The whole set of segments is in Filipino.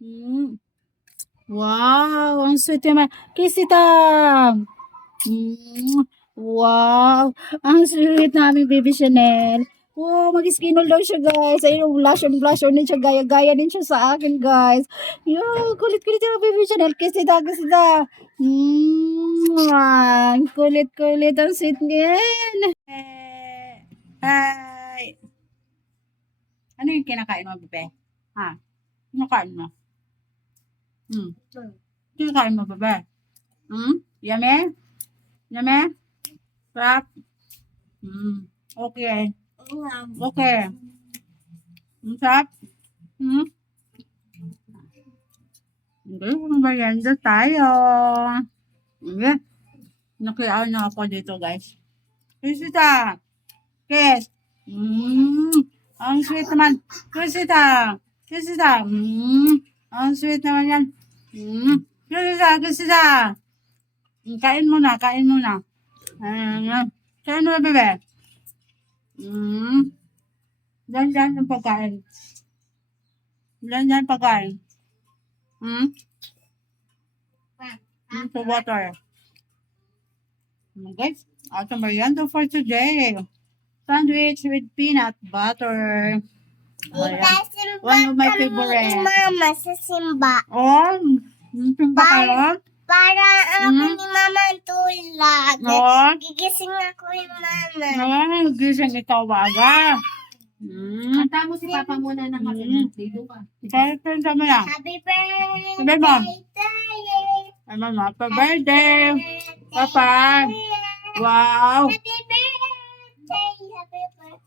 Mm. Wow, ang sweet naman. Kisita. Wow, ang sweet namin baby Chanel. Oh, mag-skinol daw siya guys. Ayun, blush on din siya. Gaya-gaya din siya sa akin guys. Yo, kulit-kulit yung baby Chanel. Kisita, kisita. Ang kulit-kulit. Ang sweet niyan. Hi. Ano yung kinakain mo, bebe? Ha? Ano kain mo? Hmm. Kinakain mo, bebe? Yummy? Yummy? Sarap? Okay. Okay. Ang sarap? Hmm? Okay, merienda tayo. Okay. Nakiaan na ako dito, guys. Kisita! Kiss! Ang sweet naman. Kisita! Kisita! Ang sweet naman yan. Kisita! Kisita! Kain muna, kain muna. Kain mo na, bebe. Diyan yung pagkain. Diyan pagkain. So water. Guys, our merienda for today. Sandwich with peanut butter. Ayan. One of my favorite. Mama sa simba. Oh, simba kayo? Para ako ni mama ang tulad. Oh, Gigising ako yung mama. gising ikaw baga. Kanta mo si Papa muna ng happy birthday. Dito ka. Kaya pinta mo na. Happy birthday Sabi mo. to you. Ay, mama, happy birthday. Papa. Wow. Happy birthday. Happy birthday.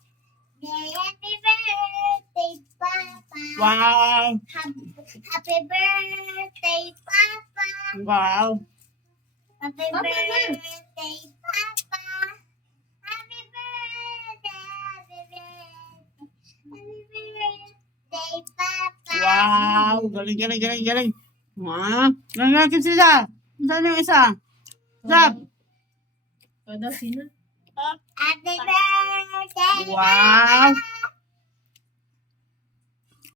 Happy birthday, Papa. Wow. Happy birthday, Papa. Wow. Happy birthday, Papa. Happy birthday, happy birthday. Happy birthday, Papa. Wow. Galing. Galing sila. Saan yung isa? Stop. Kada sino? Happy birthday, Wow. Papa.